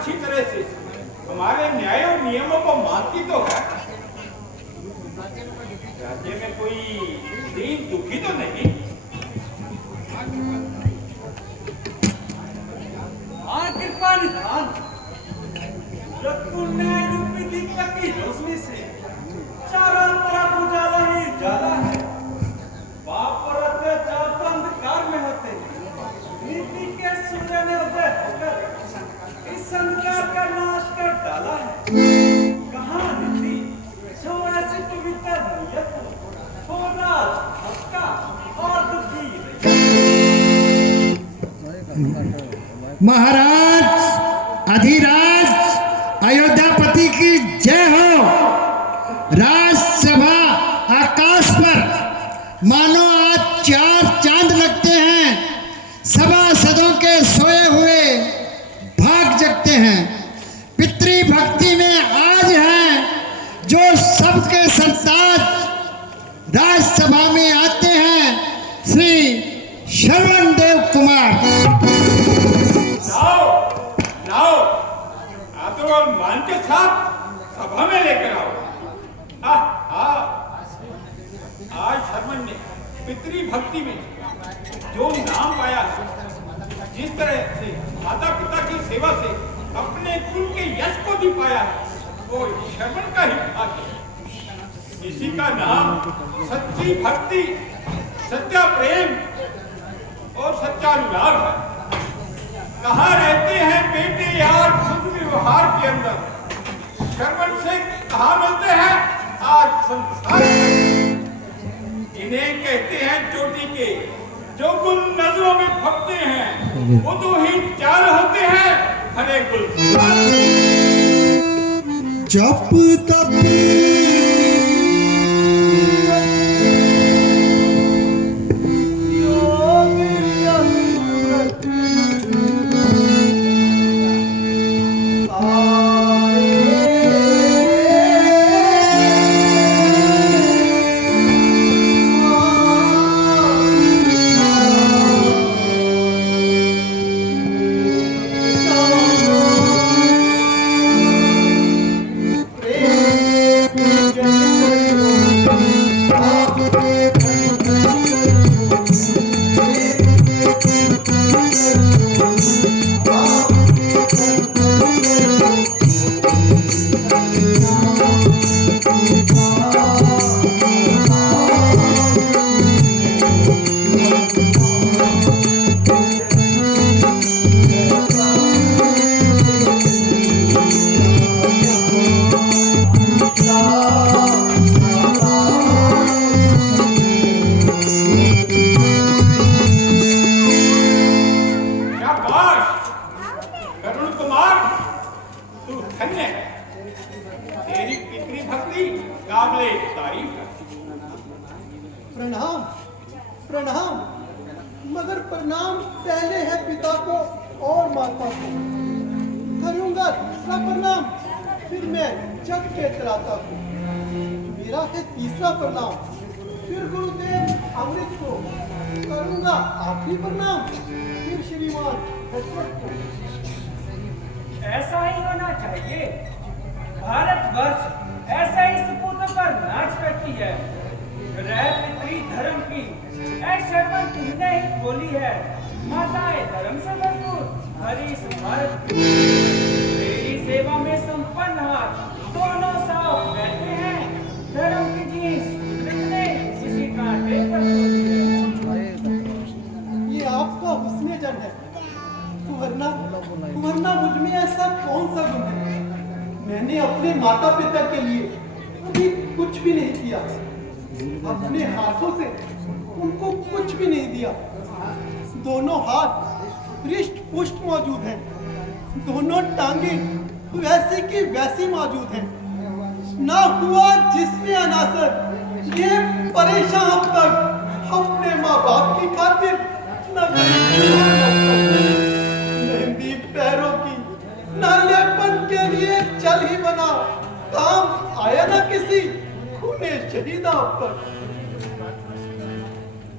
अच्छी तरह से हमारे न्याय और नियमों को मानती तो है। राज्य में कोई दीन दुखी तो नहीं? हाँ कृपा निधान, न्याय रूपी दीपक की रोशनी से चारों तरफ उजाला ही उजाला है। पाप और अत्याचार तो अंधकार में होते हैं। नीति के सूर्य ने उदय होकर इस अंधकार का नाश कर डाला है। कहाँ नीति जो ऐसी पवित्र नीयत हो राज भक्का और दुखी महाराज अधिराज अयोध्यापति की जय हो। राजसभा आकाश पर मानो आज चार चांद लगते हैं। सभासदों के सोए हुए भाग जगते हैं। पितृभक्ति में आज हैं जो सबके सरताज राज्यसभा में आते हैं। श्री श्रवण देव कुमार। लाओ आदर मान के साथ सभा में लेकर आओ। आज शर्मन ने पितृभक्ति में जो नाम पाया, जिस तरह से माता पिता की सेवा से अपने कुल के यश को भी पाया, वो शर्मन का ही भाग्य है। इसी का नाम सच्ची भक्ति, सच्चा प्रेम और सच्चा अनुराग है। कहाँ रहते हैं बेटे यार शुद्ध व्यवहार के अंदर? शर्मन से कहाँ मिलते हैं आज संसार? इन्हें कहते हैं चोटी के, जो गुल नजरों में फपते हैं वो तो ही चार होते हैं हरे गुल। जप तप प्रणाम प्रणाम, मगर प्रणाम पहले है पिता को और माता को। करूंगा दूसरा प्रणाम फिर मैं जग के त्राता को। मेरा है तीसरा प्रणाम फिर गुरुदेव अमृत को। करूंगा आखिरी प्रणाम फिर श्रीमान हजरत को। ऐसा ही होना चाहिए। भारतवर्ष ऐसा ही सपूतों पर नाच करती है। पितृ धर्म की शर्मन तुमने ही खोली है। माताएं धर्म से भरपूर हरी इस भारत की। तेरी सेवा में संपन्न हाथ दोनों साफ बैठे हैं। धर्म की जीत ने इसी कांटे पर ये आपका हुस्ने जन है। वरना मुझ में ऐसा कौन सा गुण है? मैंने अपने माता पिता के लिए कभी कुछ भी नहीं किया। अपने हाथों से उनको कुछ भी नहीं दिया। दोनों हाथ पृष्ठ पुष्ट मौजूद हैं। दोनों टांगे वैसी की वैसी मौजूद हैं। ना हुआ जिसमें अनासर ये परेशान अब तक अपने माँ बाप की खातिर न मेहंदी पैरों की नालेपन के लिए चल ही बना। काम आया ना किसी खूने शहीदा पर।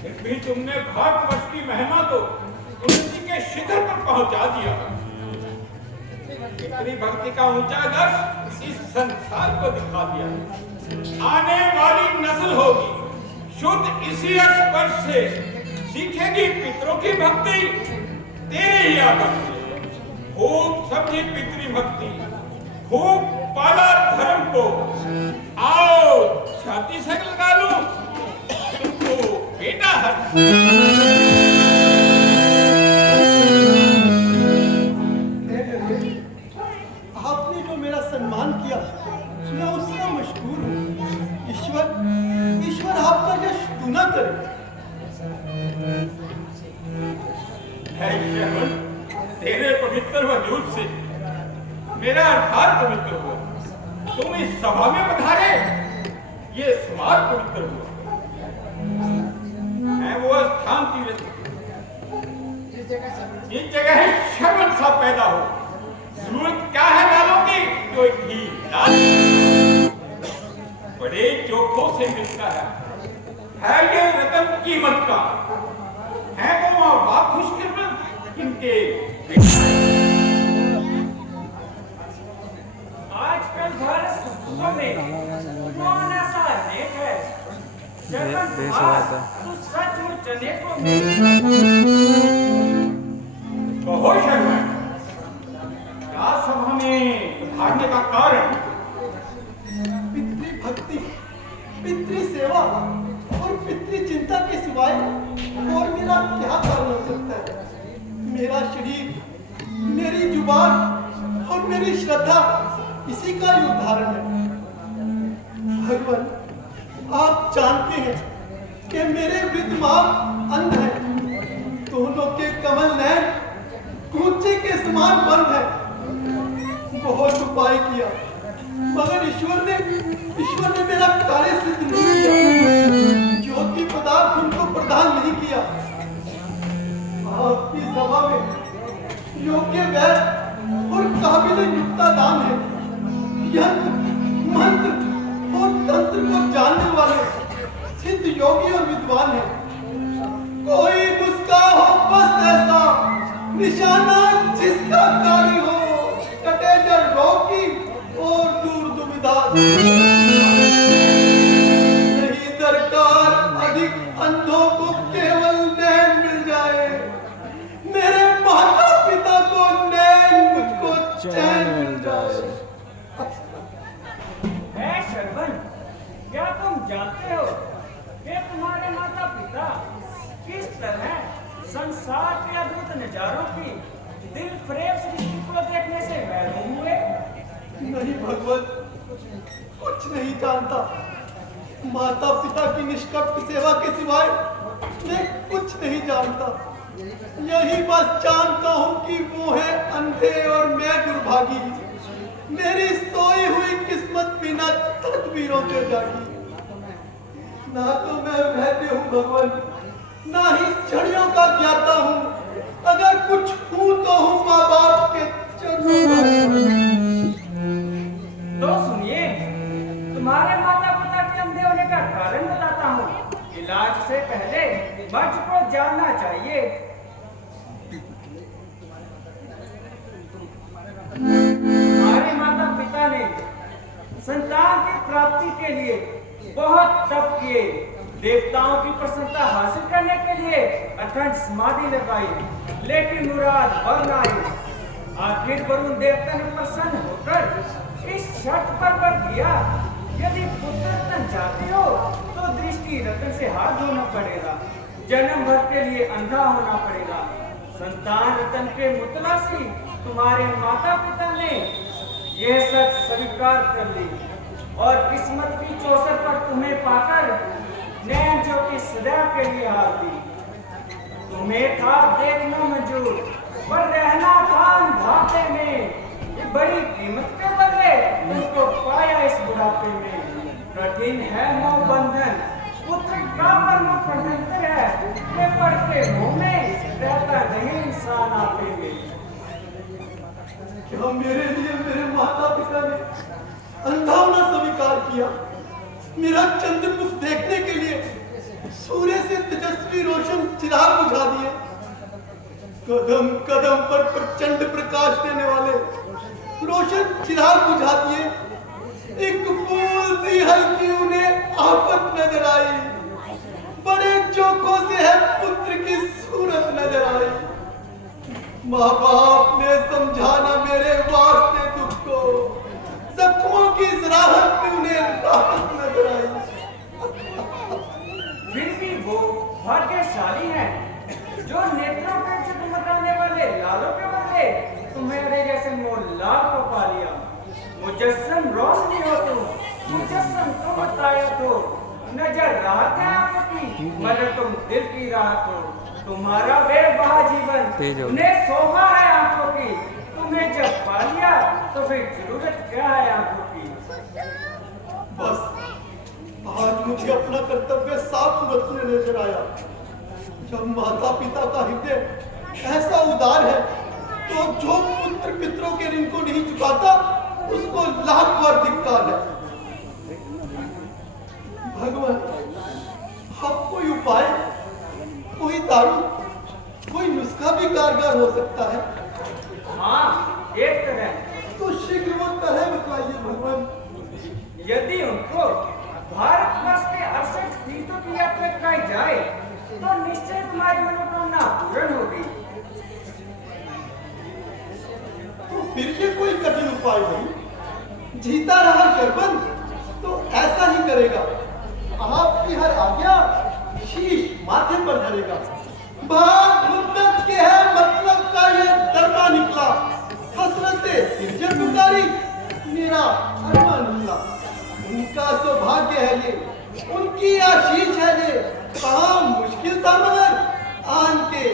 फिर भी तुमने भारतवर्ष की महिमा तो उन्नति के शिखर पर पहुंचा दिया। पितृभक्ति का ऊंचा आदर्श इस संसार को दिखा दिया। आने वाली नस्ल होगी शुद्ध इसी स्पर्श से सीखेगी पितरों की भक्ति तेरे ही आदर्श से। खूब समझी पितृभक्ति, खूब पाला धर्म को। आओ छाती से लगा लूं तुमको बेटा आपने जो मेरा सम्मान किया मैं उसका मशकूर हूँ। ईश्वर आपका यश दुना करे। है शरण, तेरे पवित्र वजूद से मेरा आधार पवित्र हो। तुम इस सभा में पधारे, ये समाज पवित्र हो। मैं वो स्थान तीर्थ जिस जगह शर्मन सा पैदा हो। जरूरत क्या है लालों की, जो एक ही लाल बड़े चोखों से मिलता है ये रतन कीमत का। है वो माँ बाप खुशकिस्मत इनके। आजकल भारत संस्कृतों में कौन ऐसा अनेक है तो सचमुच अनेकों कहो शर्मन, क्या सभा में पधारने का कारण? पितृभक्ति, पितृ सेवा और पितृ चिंता के सिवाय और मेरा क्या कारण हो सकता है? मेरा शरीर, मेरी जुबान और मेरी श्रद्धा इसी का ही उदाहरण है। भगवान, आप जानते हैं कि मेरे वृद्ध मां अंध हैं। दोनों के कमल नयन कूचे के समान बंद है। बहुत उपाय किया मगर ईश्वर ने मेरा कार्य सिद्ध नहीं किया। ज्योति पदार्थ उनको प्रदान नहीं किया। आपकी सभा में योग्य वैद और काबिल युक्ता दान है। यंत्र, मंत्र और तंत्र को जानने वाले सिद्ध योगी और विद्वान है। कोई नुस्खा हो बस ऐसा, निशाना जिसका कार्य हो, कटे जड़ रोग की और दूर दुविधा। नहीं दरकार अधिक अंधों को केवल नैन मिल जाए। मेरे माता पिता को नैन, मुझको चैन मिल जाए। शर्मन, क्या तुम जानते हो कि तुम्हारे माता पिता किस तरह संसार के अद्भुत नजारों की दिल फरेब सृष्टि को देखने से महरूम हुए? नहीं भगवत, कुछ नहीं जानता। माता पिता की निष्कपट सेवा के सिवाय मैं कुछ नहीं जानता। यही बस जानता हूँ कि वो है अंधे और मैं दुर्भागी। मेरी सोई हुई किस्मत बिना तदबीरों से जागी। ना तो मैं वैद्य हूँ भगवान, ना ही छड़ियों का ज्ञाता हूँ। अगर कुछ हूँ तो हूँ माँ बाप के चरणों में। तो सुनिए, तुम्हारे माता पिता के अंधे होने का कारण बताता हूँ। इलाज से पहले मर्ज को जानना चाहिए। हमारे माता पिता ने संतान की प्राप्ति के लिए बहुत तप किए। देवताओं की प्रसन्नता हासिल करने के लिए अखंड समाधि लगाई, लेकिन मुराद वर न आई। आखिर वरुण देवता ने प्रसन्न होकर इस शर्त पर वर दिया, यदि पुत्र रतन चाहते हो तो दृष्टि रतन से हाथ धोना पड़ेगा, जन्म भर के लिए अंधा होना पड़ेगा। संतान रतन के मुतलासी तुम्हारे माता पिता ने यह सच स्वीकार कर ली और किस्मत की चौसर पर तुम्हें पाकर नैन ज्योति सदैव के लिए हार दी। तुम्हें था देखना मंजूर पर रहना था अंधापे में। ये बड़ी कीमत के बदले तुमको पाया इस बुढ़ापे में। कठिन है मोह बंधन, पुत्र का परम प्रबंधन है। मैं पढ़ के मुंह में रहता नहीं इंसान आपे में। क्या मेरे लिए मेरे माता पिता ने अंधा होना स्वीकार किया? मेरा चंद्रमुख देखने के लिए सूर्य से तेजस्वी रोशन चिराग बुझा दिए। कदम कदम पर प्रचंड प्रकाश देने वाले चिराग बुझा दिए। एक फूल सी हल्की उन्हें आफत नजर आई, बड़े चौकों से है पुत्र की सूरत नजर आई। माँ बाप ने समझाना मेरे वास्ते दुख को, जख्मों की इस राहत में उन्हें राहत नजर आई। फिर भी वो भाग्यशाली है जो नेत्रों पे चितमताने वाले लालों के बदले तुम्हारे जैसे मोहल्लाल को पा लिया। मुजस्सम रोशनी हो तुम, मुजस्सम तुम बतायत हो, नजर राहत है आंखों की मगर तुम दिल की राहत हो। तुम्हारा बेबहा जीवन उन्हें शोभा है आंखों की, तुम्हें जब पा लिया तो फिर जरूरत क्या है आंखों की। बस आज मुझे अपना कर्तव्य साफ सूरत में नजर आया। जब माता पिता का हृदय ऐसा उदार है तो जो पुत्र पितरों के ऋण को नहीं चुकाता उसको लाख बार धिक्कार है। भगवान, अब कोई उपाय, कोई दारू, कोई नुस्खा भी कारगर हो सकता है? हाँ, एक तरह। तो शीघ्र वो तरह बतलाइए भगवान। यदि उनको भारतवर्ष के 68 तीर्थों की यात्रा कराई जाए तो निश्चय तुम्हारी मनोकामना पूर्ण होगी। तो फिर ये कोई कठिन उपाय नहीं। जीता रहा गर्बन तो ऐसा ही करेगा। आपकी हर आज्ञा शीश माथे पर धरेगा। भाग मुद्दत के है मतलब का ये दरबा निकला, हसरते हिज्जत पुकारी मेरा अरमान निकला। उनका सौभाग्य है ये, उनकी आशीष है ये। कहाँ मुश्किल था मगर आन के